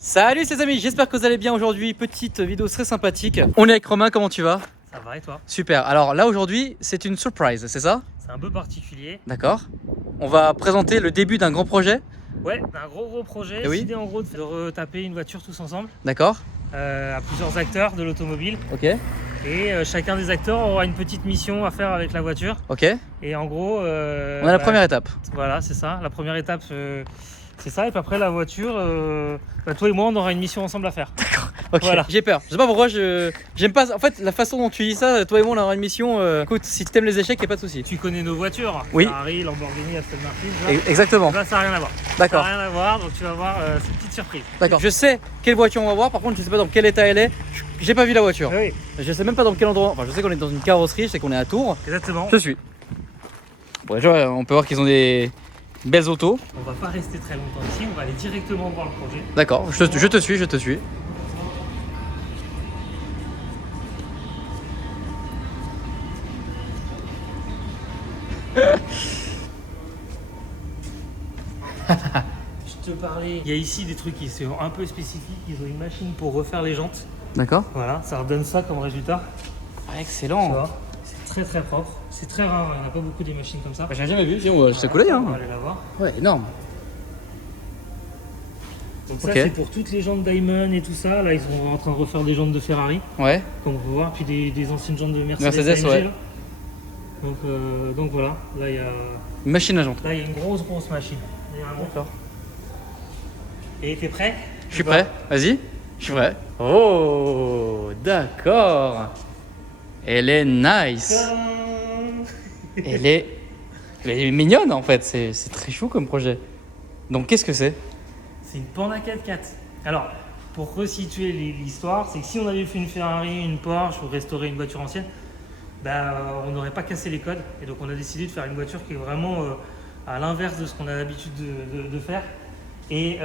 Salut les amis, j'espère que vous allez bien aujourd'hui. Petite vidéo très sympathique. On est avec Romain, comment tu vas? Ça va et toi? Super, alors là aujourd'hui c'est une surprise, c'est ça? C'est un peu particulier. D'accord. On va présenter le début d'un grand projet. Ouais, un gros projet. Eh oui. L'idée en gros de retaper une voiture tous ensemble D'accord. à plusieurs acteurs de l'automobile. Ok. Et chacun des acteurs aura une petite mission à faire avec la voiture. Ok. Et en gros... On a la première étape. Voilà, c'est ça. La première étape, c'est ça. Et puis après la voiture, toi et moi on aura une mission ensemble à faire. Ok, Voilà. j'ai peur. Je sais pas pourquoi j'aime pas. En fait, la façon dont tu dis ça, toi et moi on aura une mission. Écoute, si tu aimes les échecs, y a pas de souci. Tu connais nos voitures, Oui. Ferrari, Lamborghini, Aston Martin. Exactement. Là, ça n'a rien à voir. D'accord. Ça n'a rien à voir, donc tu vas voir cette petite surprise. D'accord. Je sais quelle voiture on va voir. Par contre, je sais pas dans quel état elle est. J'ai pas vu la voiture. Oui, Je sais même pas dans quel endroit. Enfin, je sais qu'on est dans une carrosserie. Je sais qu'on est à Tours. exactement. Je suis. Bon, déjà, on peut voir qu'ils ont des belles autos. On va pas rester très longtemps ici, on va aller directement voir le projet. D'accord. Je te suis. Je te suis. Je te parlais, il y a ici des trucs qui sont un peu spécifiques, ils ont une machine pour refaire les jantes. D'accord. Voilà, ça redonne ça comme résultat. Tu Excellent. vois, c'est très propre. C'est très rare, il n'y en a pas beaucoup des machines comme ça. J'ai jamais vu. Tiens, je sais couler. On Hein. va aller la voir. Ouais, énorme. Donc ça Ok. c'est pour toutes les jantes Diamond et tout ça. Là ils sont en train de refaire des jantes de Ferrari, Ouais. comme on peut voir, puis des anciennes jantes de Mercedes. Mercedes, AMG, ouais. là. Donc voilà, là il y a Une machine à jantes. une grosse machine. D'accord. Et t'es prêt? Je suis prêt. Vas-y. Je suis prêt. Oh, d'accord. Elle est nice. Tadam. Elle est mignonne en fait. C'est très chou comme projet. Donc qu'est-ce que c'est? C'est une Panda 4x4. Alors, pour resituer l'histoire, c'est que si on avait fait une Ferrari, une Porsche ou restaurer une voiture ancienne, on n'aurait pas cassé les codes. Et donc, on a décidé de faire une voiture qui est vraiment à l'inverse de ce qu'on a l'habitude de faire. Et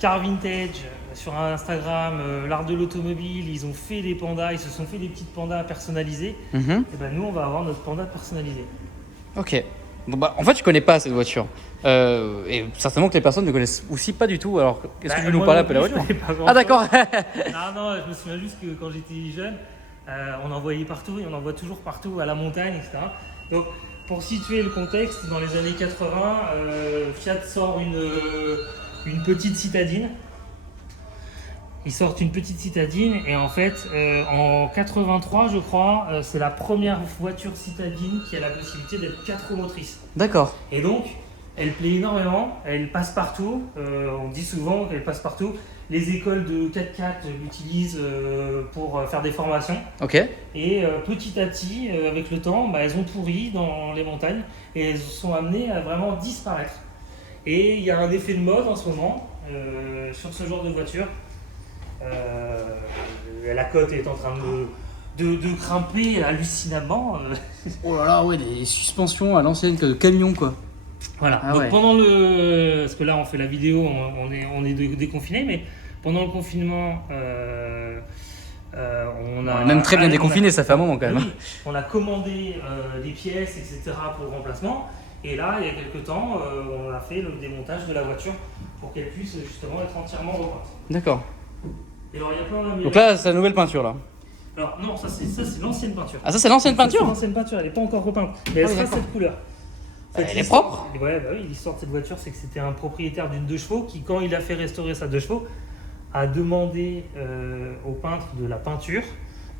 Car Vintage, sur Instagram, l'art de l'automobile, ils ont fait des pandas, ils se sont fait des petites pandas personnalisées. Mhm. Et nous, on va avoir notre panda personnalisé. Ok. Bon bah en fait je connais pas cette voiture. Et certainement que les personnes ne connaissent aussi pas du tout. Alors est-ce que tu veux nous moi parler un non peu de la plus, voiture? je connais pas Ah grand-chose. d'accord. Non, je me souviens juste que quand j'étais jeune, on en voyait partout et on en voit toujours partout à la montagne, etc. Donc, pour situer le contexte, dans les années 80, Fiat sort une petite citadine. Ils sortent une petite citadine et en fait, en 83, je crois, c'est la première voiture citadine qui a la possibilité d'être 4 roues motrices. D'accord. Et donc, elle plaît énormément, elle passe partout, on dit souvent qu'elle passe partout. Les écoles de 4x4 l'utilisent pour faire des formations. Ok. Et petit à petit, avec le temps, elles ont pourri dans les montagnes et elles sont amenées à vraiment disparaître. Et il y a un effet de mode en ce moment sur ce genre de voiture. La cote est en train de grimper hallucinamment. Oh là là, ouais, des suspensions à l'ancienne de camion quoi. Voilà, Ah donc ouais. pendant parce que là on fait la vidéo, on est déconfiné, mais pendant le confinement, on a... On est même très bien déconfiné, ça fait un moment quand même. Oui, on a commandé des pièces, etc. pour le remplacement, et là, il y a quelques temps, on a fait le démontage de la voiture pour qu'elle puisse justement être entièrement repeinte. D'accord. Et alors, il y a plein d'améliorations. Donc là c'est la nouvelle peinture là. Alors non, ça c'est l'ancienne peinture. Ah ça c'est l'ancienne Ça, c'est peinture? l'ancienne peinture, elle n'est pas encore repeinte, mais elle Ah oui, sera d'accord. cette couleur. Elle est l'histoire- propre? Ouais, oui, l'histoire de cette voiture, c'est que c'était un propriétaire d'une 2 chevaux qui, quand il a fait restaurer sa 2 chevaux, a demandé au peintre de la peinture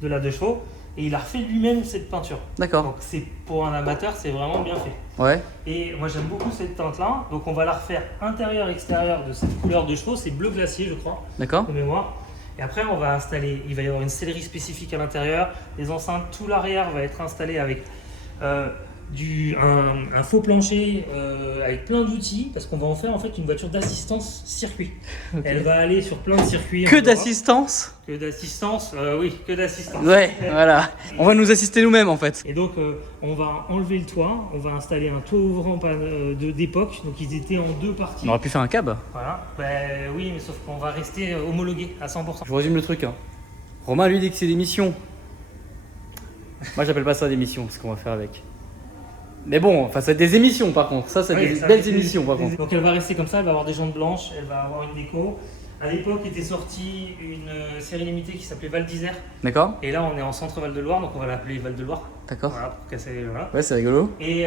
de la 2 chevaux et il a refait lui-même cette peinture. D'accord. Donc c'est pour un amateur, c'est vraiment bien fait. Ouais. Et moi j'aime beaucoup cette teinte-là, donc on va la refaire intérieur-extérieur de cette couleur de chevaux, c'est bleu glacier, je crois, D'accord. de mémoire. Et après, on va installer, il va y avoir une sellerie spécifique à l'intérieur, les enceintes, tout l'arrière va être installé avec un faux plancher avec plein d'outils, parce qu'on va en faire en fait une voiture d'assistance circuit. Ok. Elle va aller sur plein de circuits. Que en Europe. d'assistance? Que d'assistance, oui, que d'assistance. Ouais, voilà. On va nous assister nous-mêmes en fait. Et donc, on va enlever le toit, on va installer un toit ouvrant d'époque, donc ils étaient en 2 parties. On aurait pu faire un cab. Voilà, oui, mais sauf qu'on va rester homologué à 100%. Je vous résume le truc. Hein. Romain lui dit que c'est des missions. Moi j'appelle pas ça des missions, ce qu'on va faire avec. Mais bon, enfin, c'est des émissions par contre. Ça, c'est Oui, des ça belles fait émissions par contre. Donc elle va rester comme ça, elle va avoir des jantes blanches, elle va avoir une déco. À l'époque était sortie une série limitée qui s'appelait Val d'Isère. D'accord. Et là, on est en centre Val de Loire, donc on va l'appeler Val de Loire. D'accord. Voilà, pour casser. Voilà. Ouais, c'est rigolo. Et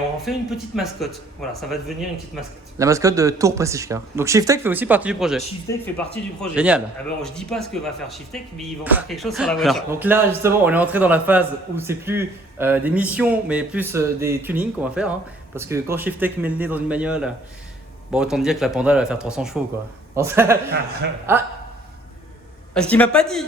on en fait une petite mascotte. Voilà, ça va devenir une petite mascotte. La mascotte de Tour Prestige Car. Donc Shiftek fait aussi partie du projet. Shiftek fait partie du projet. Génial. Ah ben, je dis pas ce que va faire Shiftek, mais ils vont faire quelque chose sur la voiture. Alors, donc là, justement, on est entré dans la phase où c'est plus des missions, mais plus des tunings qu'on va faire. Hein. Parce que quand Shiftek met le nez dans une bagnole, bon, autant te dire que la Panda elle va faire 300 chevaux quoi. Non, ça... Ah, parce qu'il m'a pas dit,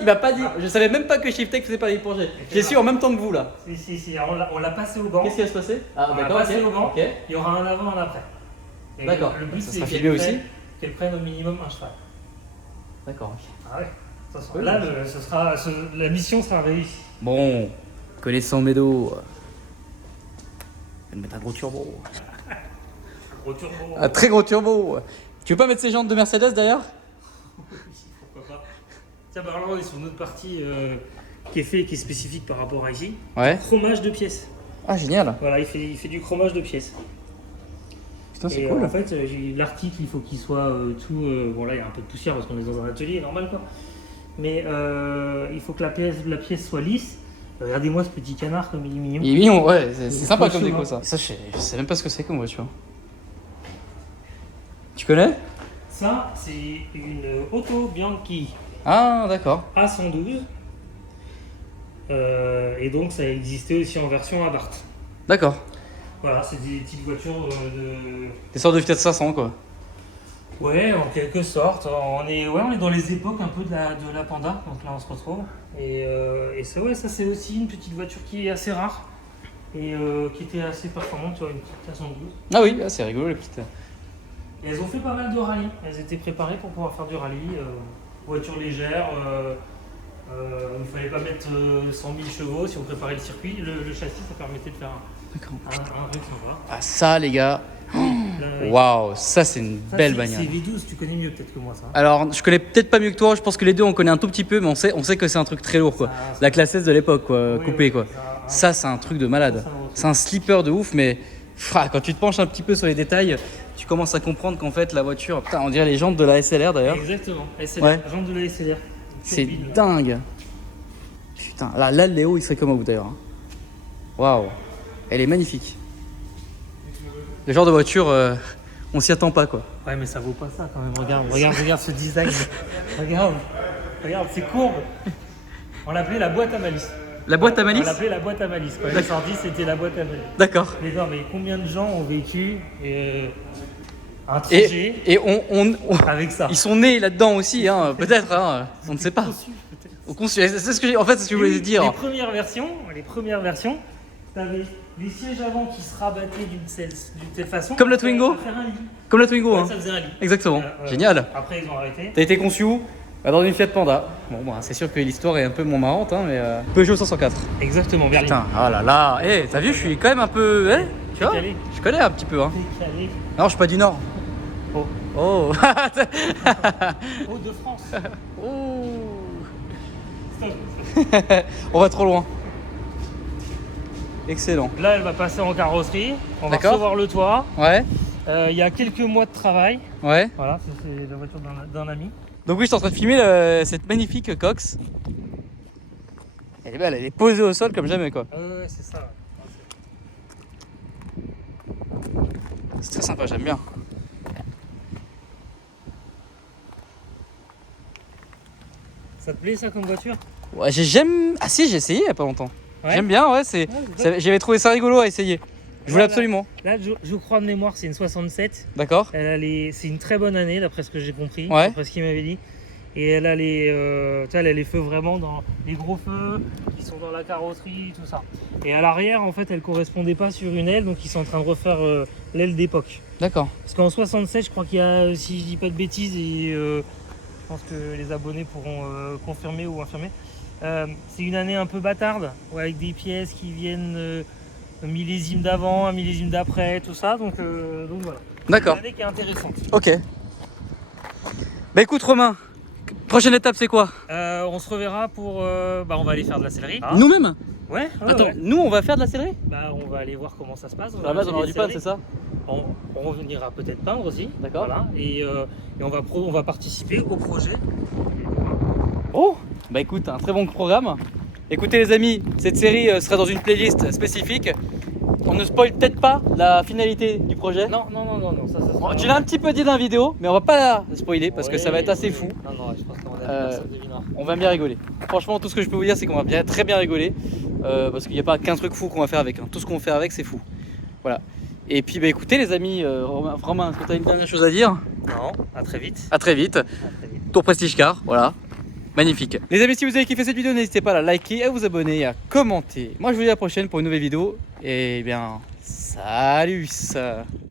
Je savais même pas que Shiftek faisait partie du projet. J'ai su en même temps que vous là. Si, on l'a passé au banc. Qu'est-ce qui va se passer? Ah, On l'a d'accord, passé ok. au banc. Ok. Il y aura un avant, un après. Et D'accord. Le but Ça c'est sera filmé aussi. qu'elle prenne au minimum un cheval. D'accord, ok. Ah ouais. Ça sera- Oui, là, oui. la mission sera réussie. Bon, connaissant Médo, je vais me mettre un gros turbo. Gros turbo. Un très gros turbo. Tu veux pas mettre ces jantes de Mercedes d'ailleurs? Pourquoi pas. Tiens, bah alors là, on est sur une autre partie qui est spécifique par rapport à ici. Ouais. Chromage de pièces. Ah, génial. Voilà, il fait du chromage de pièces. Putain, c'est Et cool. en fait, l'article, il faut qu'il soit tout. Bon, là, il y a un peu de poussière parce qu'on est dans un atelier, normal quoi. Mais il faut que la pièce soit lisse. Regardez-moi ce petit canard comme il est mignon. Il est mignon, ouais, c'est sympa comme chaud, déco hein. ça. Ça, je sais même pas ce que c'est comme voiture. Tu connais? Ça, c'est une Auto Bianchi Ah, d'accord. A112. Et donc, ça existait aussi en version Abarth. D'accord. Voilà, c'est des petites voitures de. Des sortes de Fiat 500 quoi. Ouais, en quelque sorte. On est dans les époques un peu de la Panda. Donc là, on se retrouve. Et ça, ouais, ça, c'est aussi une petite voiture qui est assez rare. Et qui était assez performante, tu vois, une petite A112. Ah oui, ah, c'est rigolo les petites. Et elles ont fait pas mal de rallye. Elles étaient préparées pour pouvoir faire du rallye. Voiture légère. Il ne fallait pas mettre 100 000 chevaux si on préparait le circuit. Le châssis, ça permettait de faire D'accord. un truc sympa. Ah, ça les gars. Là, Waouh, ça c'est une ça, belle c'est bagnole. V12, tu connais mieux peut-être que moi ça. Alors, je connais peut-être pas mieux que toi, je pense que les deux on connaît un tout petit peu, mais on sait que c'est un truc très lourd quoi. Ça- La classe S de l'époque quoi, Oui, coupé oui, quoi. ça- Ça c'est un truc de malade. Ça, C'est un slipper de ouf, mais quand tu te penches un petit peu sur les détails, tu commences à comprendre qu'en fait la voiture, putain, on dirait les jantes de la SLR d'ailleurs. Exactement, SLR, Ouais. jambe de la SLR. C'est Turbine. dingue. Putain, là le Léo il serait comme à vous d'ailleurs. Hein. Waouh, elle est magnifique. Le genre de voiture, on s'y attend pas quoi. Ouais, mais ça vaut pas ça quand même. Regarde ce design. regarde, c'est courbe. On l'appelait la boîte à malice. La boîte à On malice. l'appelait la boîte à malice. Quand elle est sortie, c'était la boîte à malice. D'accord. Mais non, mais combien de gens ont vécu un trajet Et on- avec ça? ils sont nés là-dedans aussi, hein, peut-être, hein, on ne sait pas. Conçu, peut-être. C'est ce que en fait, c'est ce que je voulais dire. Les premières versions, t'avais les sièges avant qui se rabattaient d'une telle façon. Comme la pour Twingo faire un lit. Comme la Twingo, Ouais, hein. ça faisait un lit. Exactement. Génial. Après, ils ont arrêté. T'as été conçu où? Dans une Fiat Panda. Bon, bah, c'est sûr que l'histoire est un peu moins marrante, hein, mais Peugeot 504. Exactement, Berlin. Putain, oh là là. Eh, t'as vu, je suis quand même un peu, tu vois, Décalé. je connais un petit peu, hein. Décalé. Non, je suis pas du Nord. Oh. Oh. Hauts-de-France. Oh. Stop. On va trop loin. Excellent. Là, elle va passer en carrosserie. On va D'accord. recevoir le toit. Ouais, Il y a quelques mois de travail. ouais. Voilà, ça, c'est la voiture d'un ami. Donc oui, je suis en train de filmer cette magnifique Cox. Elle est belle, elle est posée au sol comme jamais quoi. Ouais, c'est ça. C'est très sympa, j'aime bien. Ça te plaît ça comme voiture? Ouais, j'aime. Ah si, j'ai essayé il y a pas longtemps. Ouais. J'aime bien, ouais. J'avais trouvé ça rigolo à essayer. Je voulais Voilà. absolument. Là, je crois de mémoire, c'est une 67. D'accord. C'est une très bonne année, d'après ce que j'ai compris, Ouais. d'après ce qu'il m'avait dit. Et elle a tu vois, elle a les feux vraiment dans les gros feux qui sont dans la carrosserie, tout ça. Et à l'arrière, en fait, elle correspondait pas sur une aile, donc ils sont en train de refaire l'aile d'époque. D'accord. Parce qu'en 67, je crois qu'il y a, si je dis pas de bêtises, et je pense que les abonnés pourront confirmer ou infirmer, c'est une année un peu bâtarde, ouais, avec des pièces qui viennent un millésime d'avant, un millésime d'après, tout ça. Donc voilà. D'accord. C'est une année qui est intéressante. Ok. Bah écoute Romain, prochaine étape, c'est quoi? On se reverra pour. On va aller faire de la céleri. Ah. Nous-mêmes? Ouais. Attends, ouais. nous on va faire de la céleri? On va aller voir comment ça se passe. À la base, on aura du pain, c'est ça? On ira peut-être peindre aussi. D'accord. Voilà. Et on va participer au projet. Oh, bah écoute, un très bon programme. Écoutez les amis, cette série sera dans une playlist spécifique. On ne spoil peut-être pas la finalité du projet. Non, ça sera... Tu l'as un petit peu dit dans la vidéo, mais on va pas la spoiler parce que ça va être assez fou. Non, je pense qu'on va personne devinera. On va bien rigoler. Franchement, tout ce que je peux vous dire, c'est qu'on va bien, très bien rigoler. Parce qu'il n'y a pas qu'un truc fou qu'on va faire avec. Hein. Tout ce qu'on fait avec, c'est fou. Voilà. Et puis, bah écoutez les amis, Romain, est-ce que tu as une dernière chose à dire? Non, à très vite. À très vite. Tour Prestige Car, voilà. Magnifique. Les amis, si vous avez kiffé cette vidéo, n'hésitez pas à la liker, à vous abonner et à commenter. Moi, je vous dis à la prochaine pour une nouvelle vidéo. Et bien, salut!